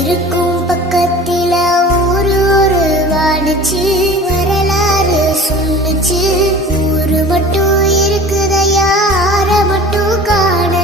இருக்கும் பக்கத்தில ஊரு ஒரு வாடுச்சு, வரலாறு சொல்லுச்சு. ஊரு மட்டும் இருக்குதையா, ஆற மட்டும் காண